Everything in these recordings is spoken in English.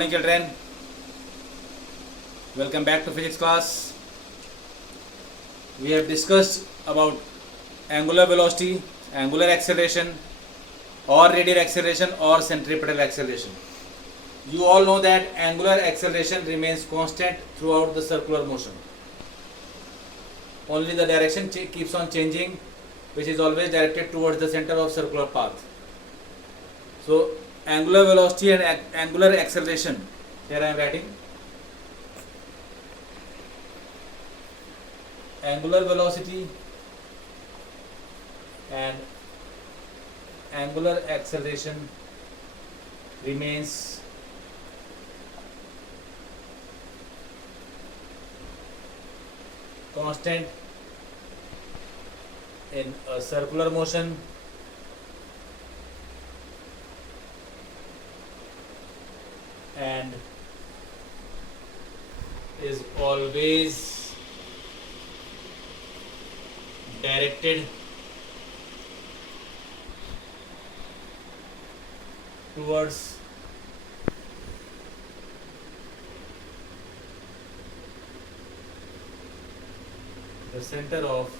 morning, children. Welcome back to physics class. We have discussed about angular velocity, angular acceleration, or radial acceleration, or centripetal acceleration. You all know that angular acceleration remains constant throughout the circular motion. Only the direction keeps on changing, which is always directed towards the center of circular path. So angular velocity and angular acceleration, here I am writing angular velocity and angular acceleration remains constant in a circular motion and is always directed towards the center of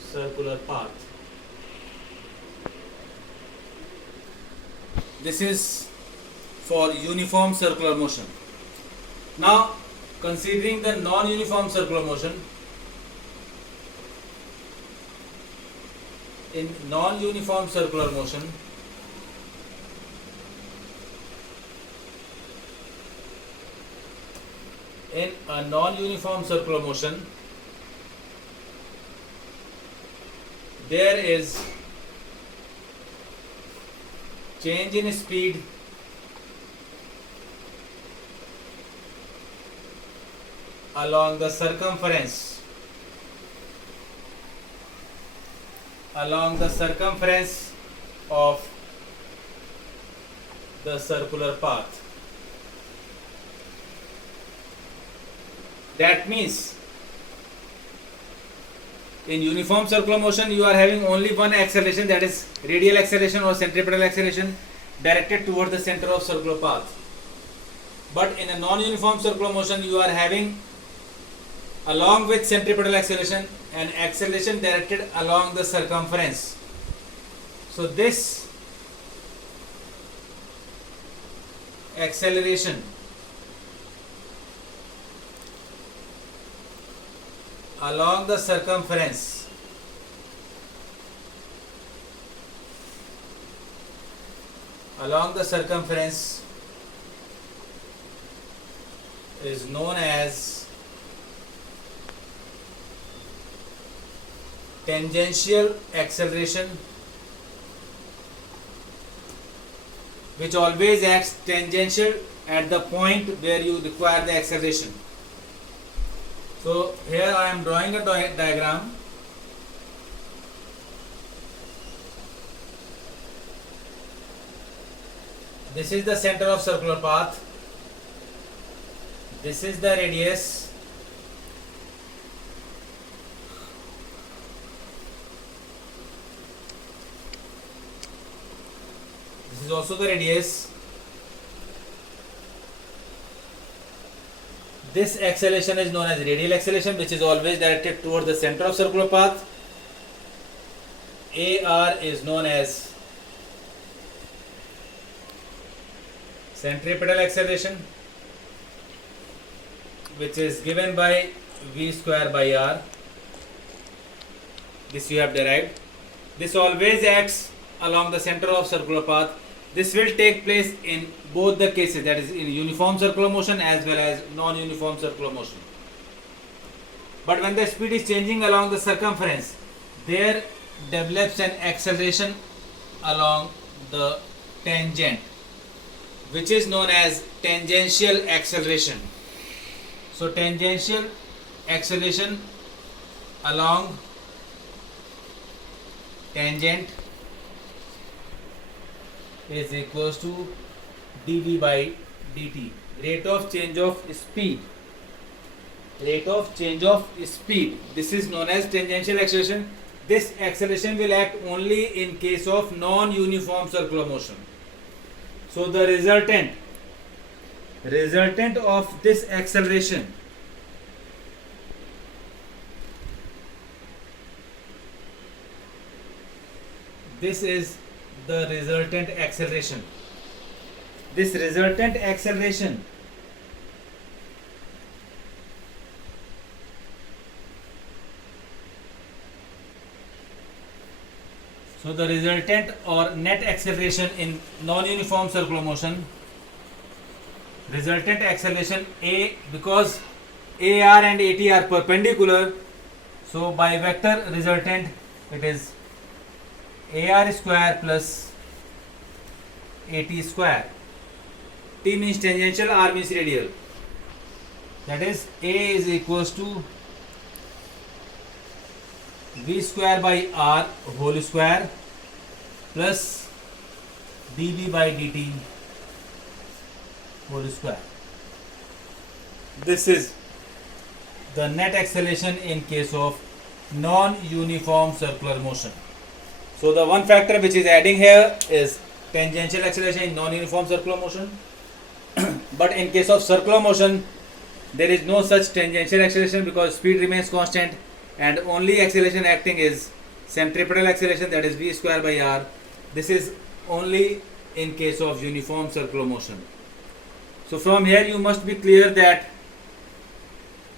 circular path. This is for uniform circular motion. Now, considering the non-uniform circular motion, in non-uniform circular motion, there is change in speed along the circumference of the circular path. That means in uniform circular motion you are having only one acceleration, that is radial acceleration or centripetal acceleration, directed towards the center of circular path. But in a non-uniform circular motion you are having, along with centripetal acceleration, an acceleration directed along the circumference. So this acceleration along the circumference is known as tangential acceleration, which always acts tangential at the point where you require the acceleration. So here I am drawing a diagram. This is the center of circular path. This is the radius. This is also the radius. This acceleration is known as radial acceleration, which is always directed toward the center of circular path. AR is known as centripetal acceleration, which is given by V square by R. This we have derived. This always acts along the center of circular path. This will take place in both the cases, that is in uniform circular motion as well as non-uniform circular motion. But when the speed is changing along the circumference, there develops an acceleration along the tangent, which is known as tangential acceleration. So tangential acceleration along tangent is equals to dv by dt, rate of change of speed. This is known as tangential acceleration. This acceleration will act only in case of non-uniform circular motion. So the resultant of this acceleration this is the resultant acceleration. This resultant acceleration so the resultant or net acceleration in non-uniform circular motion, resultant acceleration A, because AR and AT are perpendicular, so by vector resultant it is AR square plus AT square. T means tangential, R means radial. That is A is equals to V square by R whole square plus dV by dt whole square. This is the net acceleration in case of non-uniform circular motion. So the one factor which is adding here is tangential acceleration in non-uniform circular motion. But in case of circular motion, there is no such tangential acceleration because speed remains constant and only acceleration acting is centripetal acceleration, that is V square by R. This is only in case of uniform circular motion. So from here you must be clear that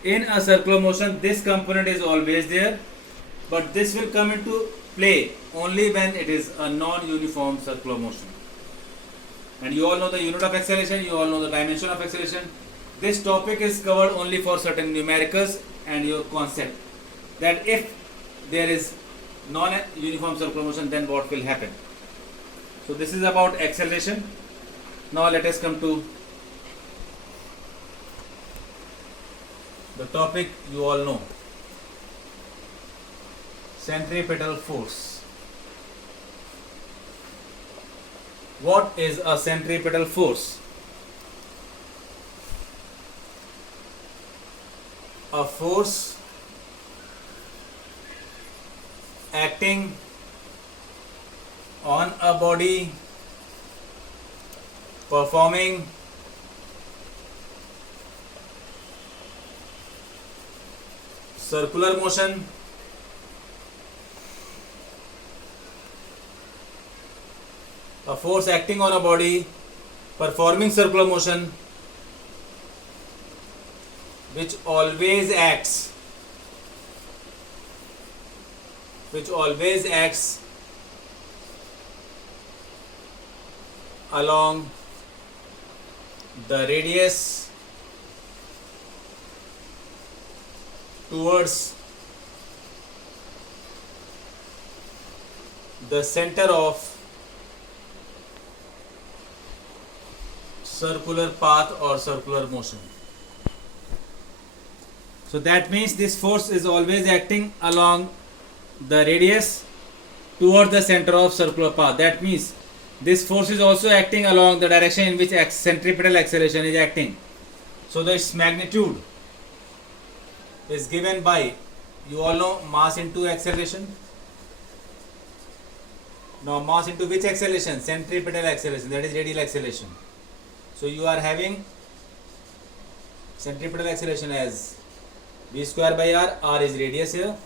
in a circular motion this component is always there, but this will come into play only when it is a non-uniform circular motion. And you all know the unit of acceleration, you all know the dimension of acceleration. This topic is covered only for certain numericals and your concept that if there is non-uniform circular motion, then what will happen. So this is about acceleration. Now let us come to the topic you all know, centripetal force. What is a centripetal force? A force acting on a body performing circular motion a force acting on a body performing circular motion which always acts along the radius towards the center of circular path or circular motion. So that means this force is always acting along the radius toward the center of circular path. That means this force is also acting along the direction in which centripetal acceleration is acting. So its magnitude is given by, you all know, mass into acceleration. Now mass into which acceleration? Centripetal acceleration, that is radial acceleration. So you are having centripetal acceleration as V square by R, R is radius here.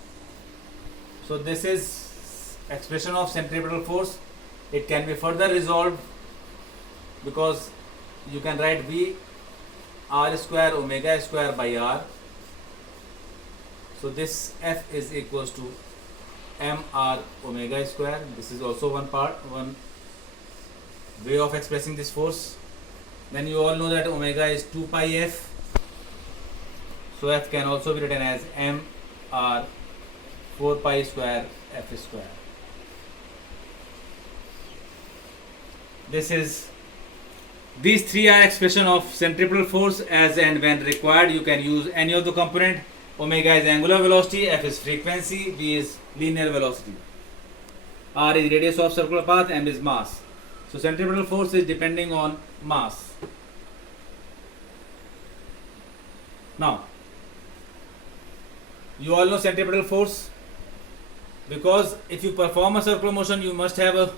So this is expression of centripetal force. It can be further resolved because you can write V R square omega square by R. So this F is equals to m r omega square. This is also one way of expressing this force. Then you all know that omega is 2 pi f. So F can also be written as m r 4 pi square f square. These three are expression of centripetal force. As and when required, you can use any of the component. Omega is angular velocity, F is frequency, V is linear velocity, R is radius of circular path, M is mass. So centripetal force is depending on mass. Now, you all know centripetal force because if you perform a circular motion, you must have a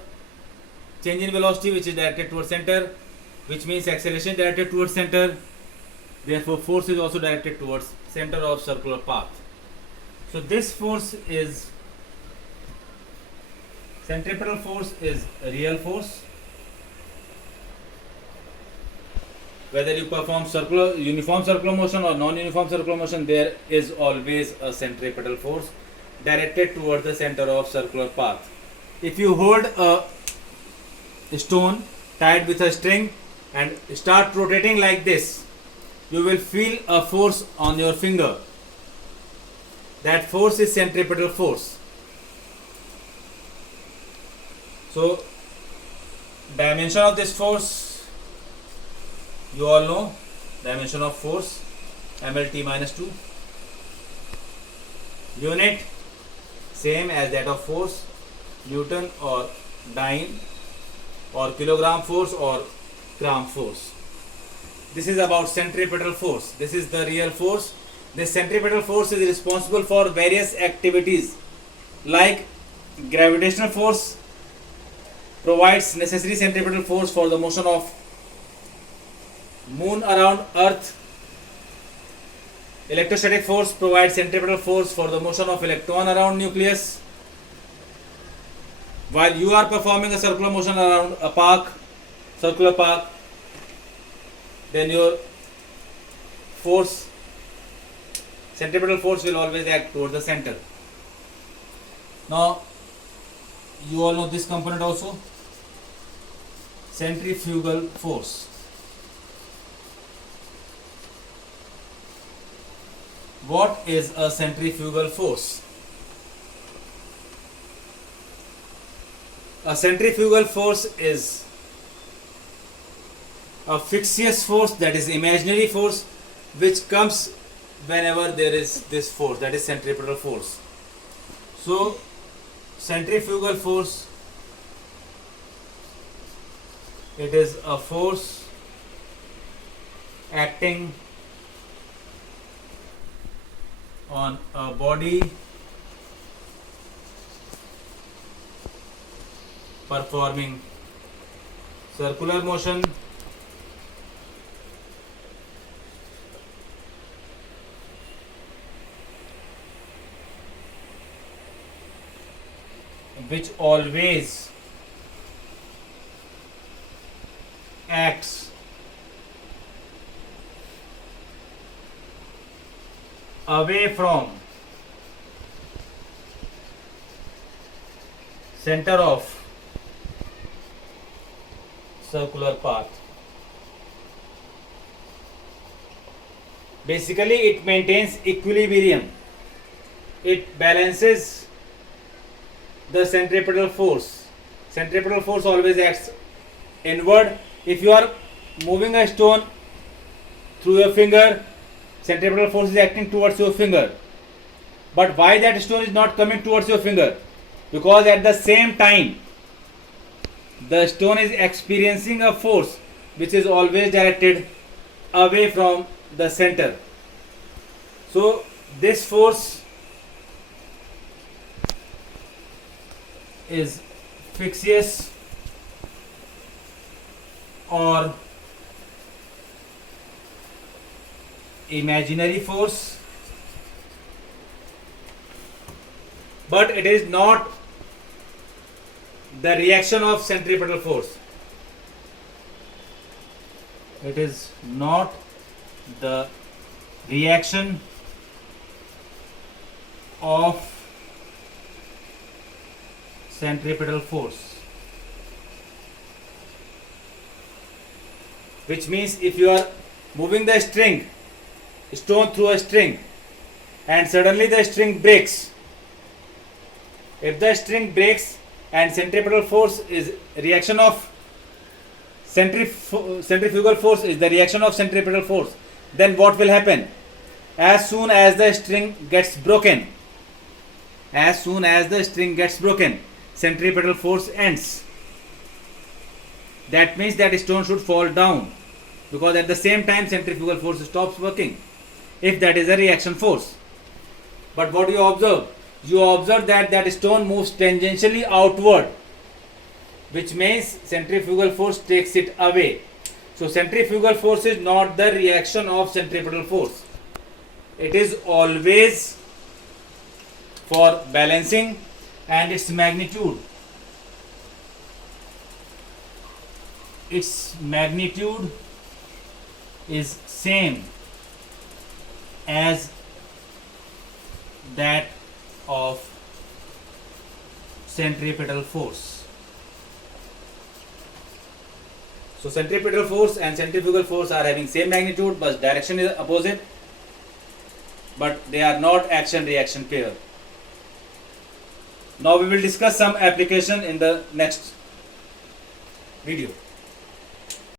change in velocity which is directed towards center, which means acceleration directed towards center. Therefore, force is also directed towards center of circular path. So this force is centripetal force is a real force. Whether you perform uniform circular motion or non-uniform circular motion, there is always a centripetal force directed towards the center of circular path. If you hold a stone tied with a string and start rotating like this, you will feel a force on your finger. That force is centripetal force. So, dimension of this force, you all know, dimension of force, mLT minus 2. Unit, same as that of force, Newton or dyne or kilogram force or gram force. This is about centripetal force. This is the real force. This centripetal force is responsible for various activities like gravitational force provides necessary centripetal force for the motion of moon around earth. Electrostatic force provides centripetal force for the motion of electron around nucleus. While you are performing a circular motion around a circular path, then your force, centripetal force, will always act towards the center. Now, you all know this component also, centrifugal force. What is a centrifugal force? A centrifugal force is a fictitious force, that is imaginary force, which comes whenever there is this force, that is centripetal force. So, centrifugal force, it is a force acting on a body performing circular motion which always acts away from center of circular path. Basically, it maintains equilibrium. It balances the centripetal force. Centripetal force always acts inward. If you are moving a stone through your finger, centripetal force is acting towards your finger. But why that stone is not coming towards your finger? Because at the same time, the stone is experiencing a force which is always directed away from the center. So, this force is fictitious or imaginary force, but it is not the reaction of centripetal force. It is not the reaction of centripetal force. Which means if you are moving the stone through a string, and suddenly the string breaks. If the string breaks and centripetal force is reaction of centrifugal force is the reaction of centripetal force, then what will happen? As soon as the string gets broken, centripetal force ends. That means that stone should fall down, because at the same time centrifugal force stops working, if that is a reaction force. But what you observe? You observe that that stone moves tangentially outward which means centrifugal force takes it away. So centrifugal force is not the reaction of centripetal force. It is always for balancing, and its magnitude is same as that of centripetal force. So centripetal force and centrifugal force are having same magnitude, but direction is opposite, but they are not action reaction pair. Now we will discuss some application in the next video.